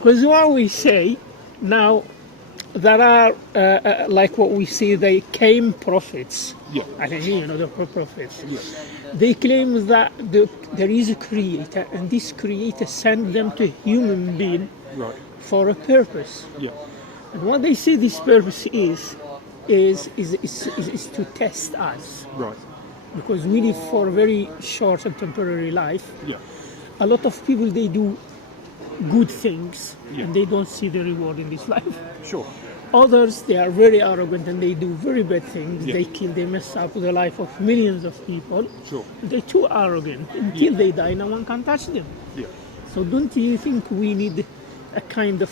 Because what we say now, there are like what we say, they came prophets. Yeah. I think the prophets. Yeah. They claim that there is a creator, and this creator sent them to human being Right. for a purpose. Yeah. And what they say this purpose is to test us, Right. because we live for a very short and temporary life. Yeah. A lot of people, they do good things, Yeah. and they don't see the reward in this life. Sure. Others, they are very arrogant and they do very bad things. Yeah. They kill, they mess up the life of millions of people. Sure. They're too arrogant. Until they die, no one can touch them. Yeah. So don't you think we need a kind of,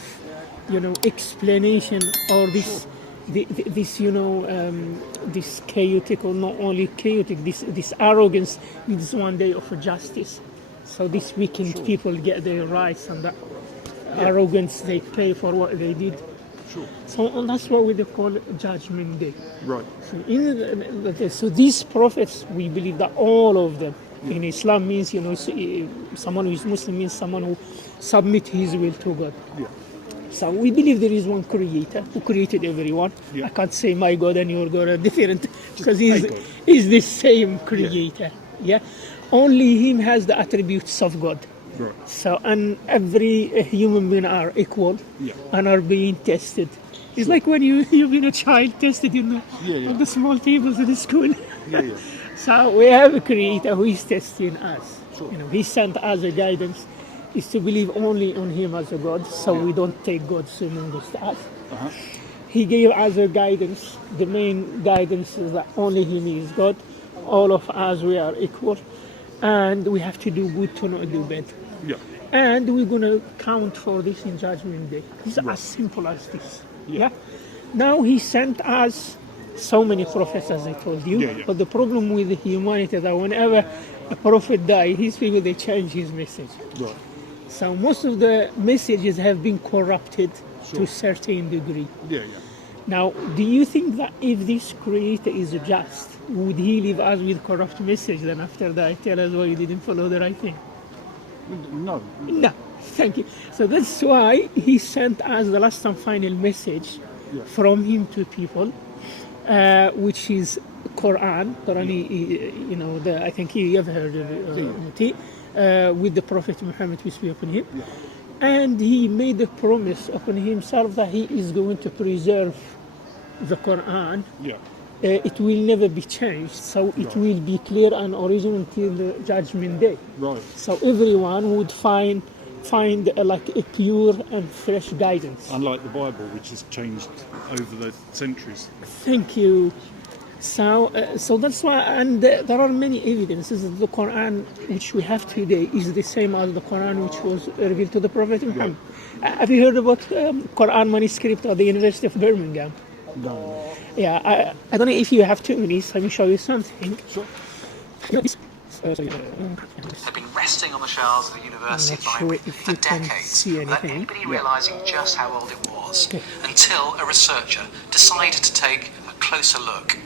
explanation, or this, this chaotic, or not only chaotic, this arrogance needs one day of justice. So these weakened people get their rights, and that arrogance, they pay for what they did. Sure. So that's what we call Judgment Day. Right. So these prophets, we believe that all of them, in Islam means, someone who is Muslim means someone who submit his will to God. Yeah. So we believe there is one creator who created everyone. Yeah. I can't say my God and your God are different, because a God. he's the same creator. Yeah. Only him has the attributes of God. Right. So, and every human being are equal, Yeah. and are being tested. It's like when you've been a child tested on the small tables in the school. Yeah. Yeah. So we have a creator who is testing us. Sure. He sent us a guidance, is to believe only on him as a God, so we don't take God's amongst us. Uh-huh. He gave us a guidance. The main guidance is that only him is God. All of us, we are equal, and we have to do good to not do bad. Yeah. And we're going to count for this in Judgment Day. It's as simple as this. Yeah. Now he sent us so many prophets, as I told you. Yeah. But the problem with humanity is that whenever a prophet dies, his people, they change his message. Right. So most of the messages have been corrupted to Sure. a certain degree. Yeah. Now, do you think that if this creator is just, would he leave us with corrupt message, then after that tell us why you didn't follow the right thing? No. No, thank you. So that's why he sent us the last and final message from him to people, which is Quran. Quran, I think you have heard of it, with the Prophet Muhammad, peace be upon him. Yeah. And he made a promise upon himself that he is going to preserve the Quran. Yeah. It will never be changed, so it will be clear and original until the Judgment Day. Right. So everyone would find like a pure and fresh guidance. Unlike the Bible, which has changed over the centuries. Thank you. So that's why, and there are many evidences that the Quran which we have today is the same as the Quran which was revealed to the Prophet Muhammad. Have you heard about Quran manuscript at the University of Birmingham? No. Yeah, I don't know if you have 2 minutes. Let me show you something. Sure. Had been resting on the shelves of the University of Library for decades, without anybody realising just how old it was, until a researcher decided to take a closer look.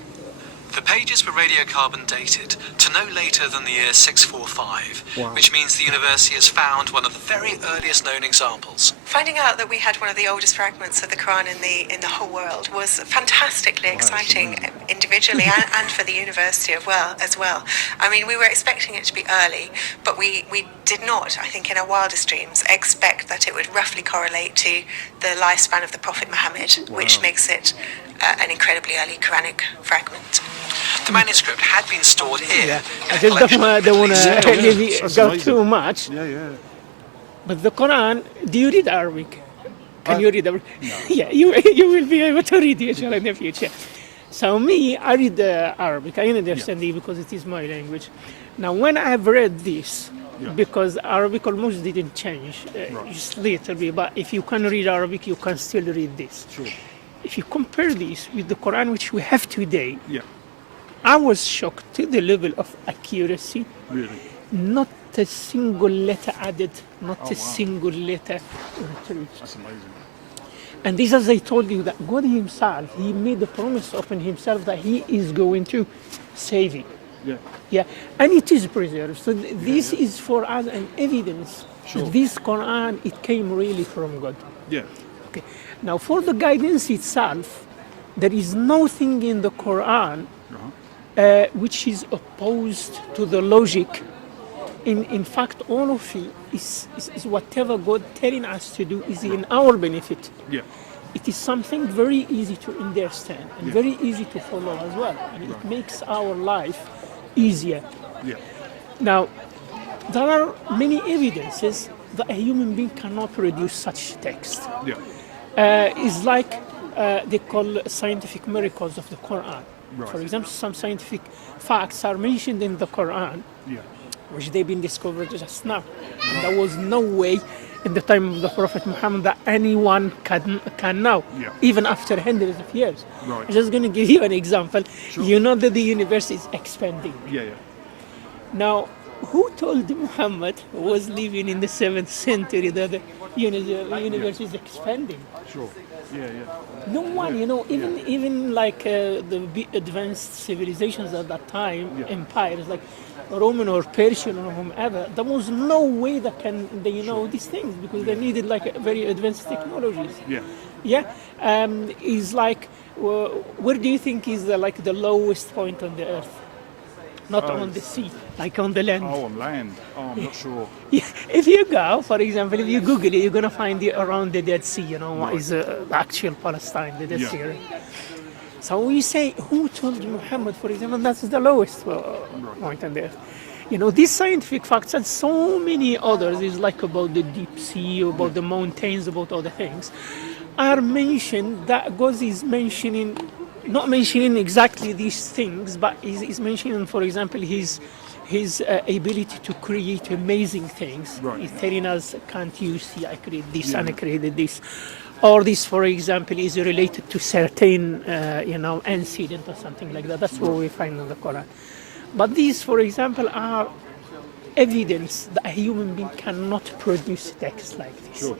The pages were radiocarbon dated to no later than the year 645, which means the university has found one of the very earliest known examples. Finding out that we had one of the oldest fragments of the Quran in the whole world was fantastically exciting, individually and for the university as well. I mean, we were expecting it to be early, but we did not, I think in our wildest dreams, expect that it would roughly correlate to the lifespan of the Prophet Muhammad, which makes it an incredibly early Quranic fragment. The manuscript had been stored here. I just don't want to go too much. Yeah. But the Quran, do you read Arabic? Can you read Arabic? No. Yeah, you will be able to read it in the future. So me, I read Arabic. I understand it because it is my language. Now, when I have read this, because Arabic almost didn't change, just a little bit, but if you can read Arabic, you can still read this. Sure. If you compare this with the Quran which we have today, Yeah. I was shocked to the level of accuracy. Really. Not a single letter added, not a single letter retrieved. That's amazing. And this, as I told you, that God himself, he made a promise upon himself that he is going to save it. Yeah. Yeah, and it is preserved. So this is for us an evidence Sure. This Quran, it came really from God. Yeah. Okay. Now, for the guidance itself, there is nothing in the Quran which is opposed to the logic. In fact, all of it is whatever God telling us to do is in our benefit. Yeah. It is something very easy to understand and very easy to follow as well. And it makes our life easier. Yeah. Now, there are many evidences that a human being cannot produce such text. Yeah. It's like they call scientific miracles of the Quran. Right. For example, some scientific facts are mentioned in the Quran, Yeah. which they've been discovered just now. And there was no way in the time of the Prophet Muhammad that anyone can know, even after hundreds of years. Right. I'm just going to give you an example. Sure. You know that the universe is expanding. Yeah. Now, who told Muhammad, who was living in the 7th century, that the universe is expanding? Sure. Yeah. No one, even like the advanced civilizations at that time, empires like Roman or Persian or whomever, there was no way that they know these things because they needed like very advanced technologies. Yeah. Yeah, is like, where do you think is the lowest point on the earth? Not on the sea, like on the land. Oh, on land. Oh, I'm not sure. Yeah, if you go, for example, if you Google it, you're going to find it around the Dead Sea, what is the actual Palestine, the Dead Sea. Right? So we say, who told Muhammad, for example, that's the lowest point on the earth? These scientific facts and so many others is like about the deep sea, about the mountains, about other things, are mentioned that God is mentioning, not mentioning exactly these things, but is mentioning, for example, his ability to create amazing things. Right. He's telling us, can't you see, I created this and I created this. Or this, for example, is related to certain, incident or something like that. That's what we find in the Quran. But these, for example, are evidence that a human being cannot produce text like this. Sure.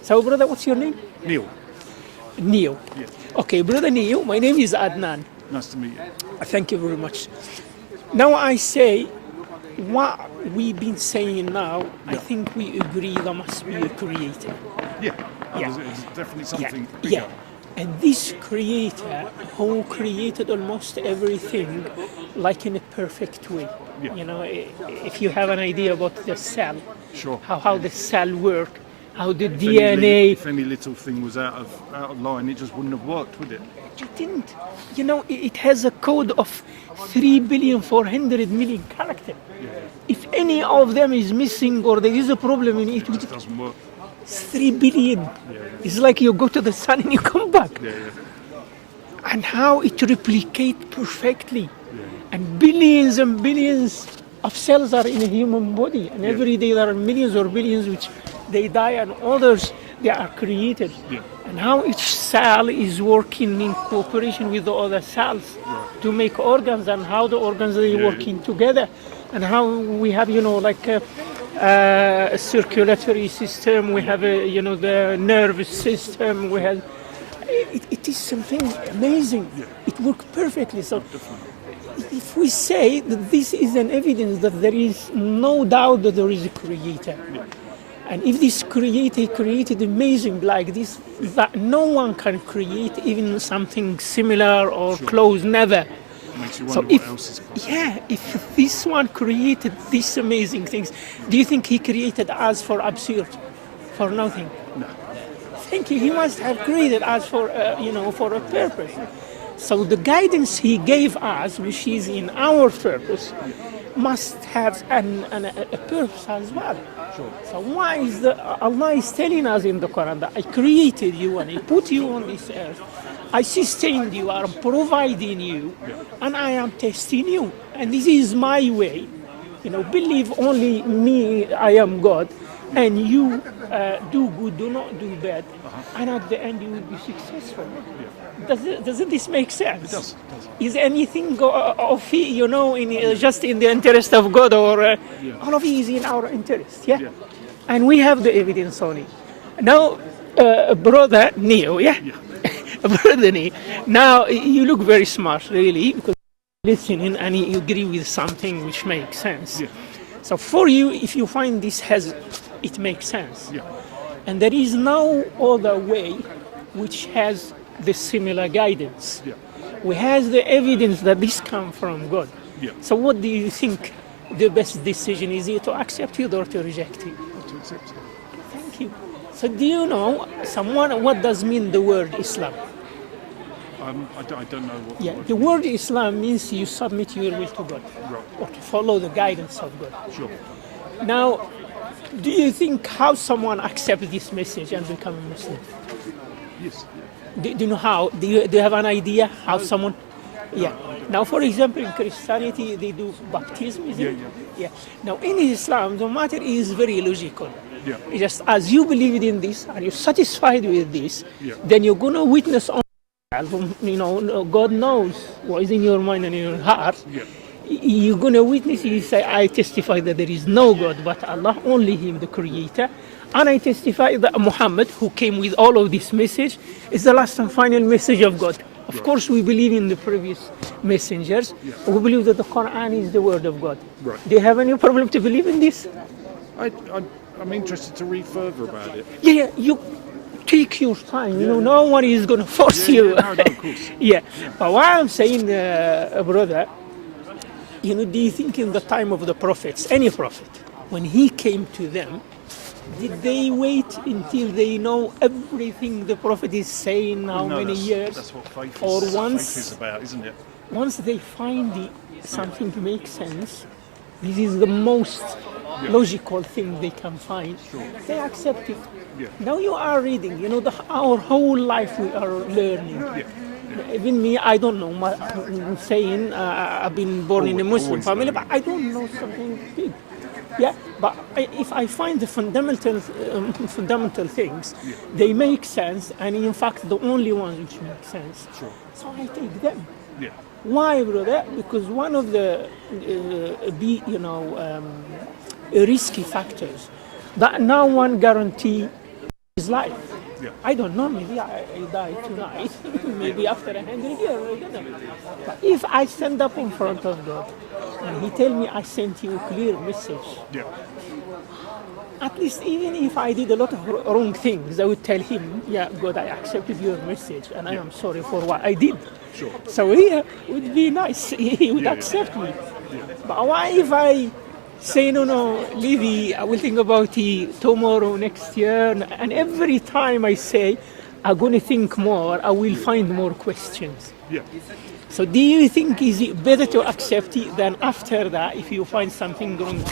So, brother, what's your name? Neil. Neo. Yeah. Okay, brother Neo, my name is Adnan. Nice to meet you. Thank you very much. Now I say, what we've been saying now, I think we agree there must be a creator. Yeah. Yeah. There's definitely something Yeah. bigger. And this creator who created almost everything like in a perfect way. Yeah. If you have an idea about the cell, Sure. how the cell works, how the If DNA. if any little thing was out of line, it just wouldn't have worked, would it? It didn't. It has a code of 3,400,000,000 characters. If any of them is missing or there is a problem in it, It doesn't work. it's 3 billion. It's like you go to the sun and you come back. Yeah. And how it replicates perfectly. And billions and billions of cells are in a human body. And every day there are millions or billions which they die and others they are created. Yeah. And how each cell is working in cooperation with the other cells to make organs, and how the organs are working together, and how we have a circulatory system, we have the nervous system, we have it is something amazing. It works perfectly. So if we say that this is an evidence that there is no doubt that there is a creator, and if this creator created amazing like this, that no one can create even something similar or close, never. Makes you So wonder what else is possible. if this one created these amazing things, do you think he created us for absurd, for nothing? No. Thank you. He must have created us for for a purpose. So the guidance he gave us, which is in our purpose, must have a purpose as well. Sure. So why is Allah is telling us in the Quran that I created you and I put you on this earth, I sustained you, I am providing you, and I am testing you, and this is my way. Believe only me, I am God, and you do good, do not do bad, and at the end you will be successful. Doesn't this make sense? It does. Is anything of it, just in the interest of God, or all of it is in our interest? Yeah? And we have the evidence on it. Now, brother Neo, brother Neo, now you look very smart, really, because you're listening and you agree with something which makes sense. So for you, if you find this has it makes sense. Yeah. And there is no other way which has the similar guidance. Yeah. We have the evidence that this comes from God. Yeah. So what do you think the best decision is, to accept it or to reject it? To accept it. Thank you. So do you know what does mean the word Islam? I don't know what. Yeah, the word Islam means you submit your will to God, Right. or to follow the guidance of God. Sure. Now, do you think how someone accepts this message and become a Muslim? Yes. Do you know how? Do you have an idea how someone? Yeah. Now, for example, in Christianity, they do baptism, isn't it? Yeah. Now, in Islam, the matter is very logical. Yeah. Just as you believe in this, are you satisfied with this? Yeah. Then you're going to witness on, God knows what is in your mind and in your heart. Yeah. You're going to witness, you say, I testify that there is no God but Allah, only Him, the Creator. And I testify that Muhammad, who came with all of this message, is the last and final message of God. Of course, we believe in the previous messengers. Yeah. We believe that the Quran is the word of God. Right. Do you have any problem to believe in this? I'm interested to read further about it. Yeah, you take your time. No one is going to force you. No, of course. Yeah. But what I'm saying, brother, do you think in the time of the prophets, any prophet, when he came to them, did they wait until they know everything the prophet is saying, how many years? That's what faith Or is, once- faith is about, isn't it? Once they find something to make sense, this is the most logical thing they can find. They accept it. Yeah. Now you are reading, our whole life we are learning. Yeah. Even me, I don't know. I'm saying I've been born in a Muslim Always family, learning. but I don't know something big. Yeah, but if I find the fundamental things, they make sense, and in fact, the only ones which make sense. Sure. So I take them. Yeah. Why, brother? Because one of the risky factors that no one guarantee is life. Yeah. I don't know, maybe I die tonight, maybe after 100 years, I don't know. But if I stand up in front of God and He tell me I sent you a clear message, Yeah. at least even if I did a lot of wrong things, I would tell Him, yeah, God, I accepted your message and I am sorry for what I did. Sure. So He would be nice, He would Yeah, accept me. But why if I say, no, Levy, I will think about it tomorrow, next year, and every time I say, I'm going to think more, I will find more questions. Yeah. So do you think is it better to accept it than after that, if you find something wrong,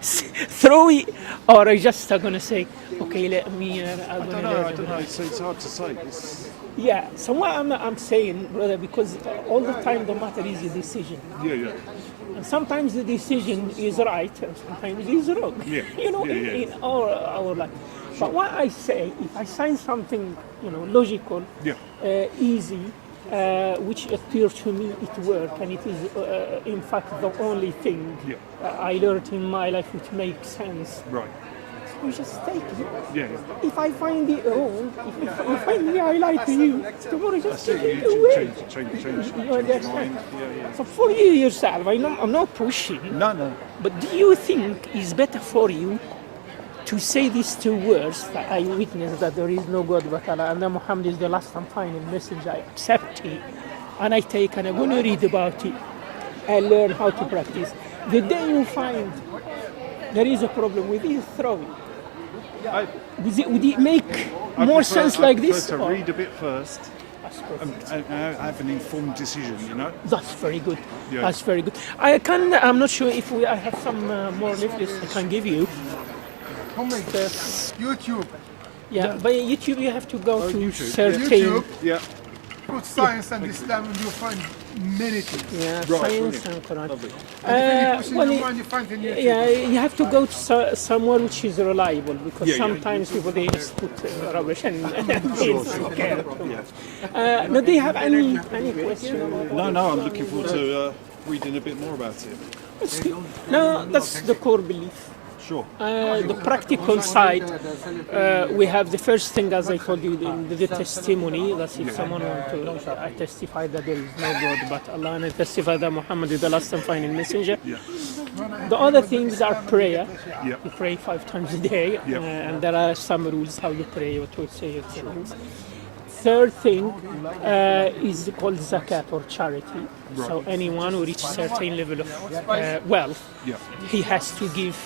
throw it, or are just going to say, okay, let me, I'm I going don't to know. learn. It's hard to say. Yeah, so what I'm saying, brother, because all the time the matter is a decision. Yeah. And sometimes the decision is right, and sometimes it is wrong. Yeah. In our life. But what I say, if I find something, logical, easy, which appears to me it works, and it is in fact the only thing I learned in my life which makes sense. Right. You just take it. Yeah. If I find it wrong, if you find me I lie to you, tomorrow just take it You away. change You your understand? mind. Yeah. So for you yourself, I'm not pushing. No. But do you think it's better for you to say these two words that I witness that there is no God but Allah and that Muhammad is the last and final message, I accept it and I take and I'm going to read about it and learn how to practice. The day you find there is a problem with it, throw it. Would it make more sense like this? To read a bit first That's perfect. and have an informed decision, That's very good. Yeah. That's very good. I'm not sure if I have some more leaflets I can give you. YouTube. Yeah, but YouTube you have to go to YouTube. certain. YouTube. Yeah. Put science and Islam and you'll find many things. Yeah, Right, science brilliant. and Quran. Lovely. And if you well, push in your mind, you find in YouTube. Yeah, you have to go to somewhere which is reliable because Yeah. sometimes people they just put rubbish and things. Okay. Do they have any question? No, I'm looking forward to reading a bit more about it. No, that's the core belief. Sure. The practical side, we have the first thing, as I told you, the testimony. That's if someone wants to testify that there is no God but Allah, and I testify that Muhammad is the last and final messenger. Yeah. The other things are prayer. Yeah. You pray 5 times a day, Yeah. and there are some rules how you pray, what to say, things. Third thing is called zakat or charity. Right. So anyone who reaches certain level of wealth, Yeah. he has to give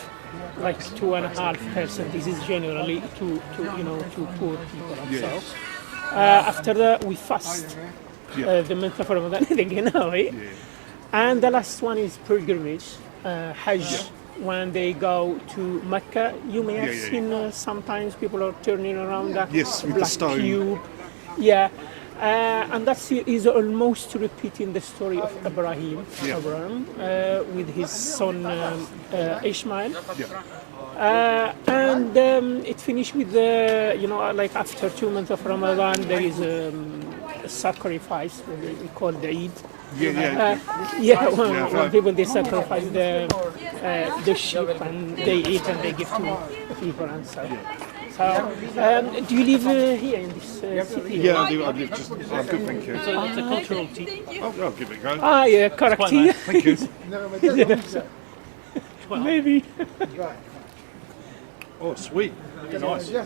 like 2.5%. This is generally to poor people and Yeah. so. After that, we fast Yeah. the month of Ramadan, you know it. Yeah. And the last one is pilgrimage, Hajj. When they go to Mecca, you may have seen sometimes people are turning around that Yes, with the black stone. cube. Yeah, and that is almost repeating the story of Abraham with his son Ishmael. Yeah. And it finished with like after 2 months of Ramadan, there is a sacrifice we call the Eid. When people they sacrifice the sheep and they eat and they give to people and so. So, do you live here in this city? Yeah, I do. I live just. I'm good, thank you. It's a cultural tea. I'll give it a go. Ah, yeah, correct. Thank you. Maybe. Oh, sweet. Nice. Yeah,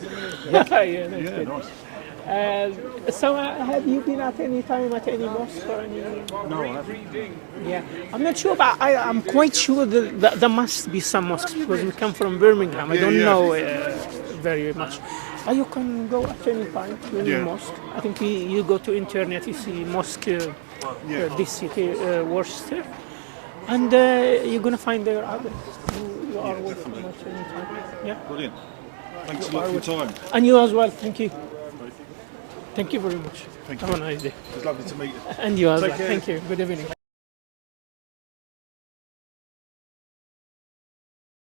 that's Yeah, good. nice. So have you been at any time at any mosque or any? No, I haven't. Yeah, I'm not sure, but I'm quite sure that there must be some mosques because we come from Birmingham. I don't know very much. You can go at any time to any mosque. I think you go to internet, you see mosque, this city, Worcester, and you're gonna find their address. You are welcome at any time. Yeah. Brilliant. Thanks a lot for your time. And you as well. Thank you. Thank you very much. Thank you. Have a nice day. It's lovely to meet you. And you as well. Take care. Thank you. Good evening.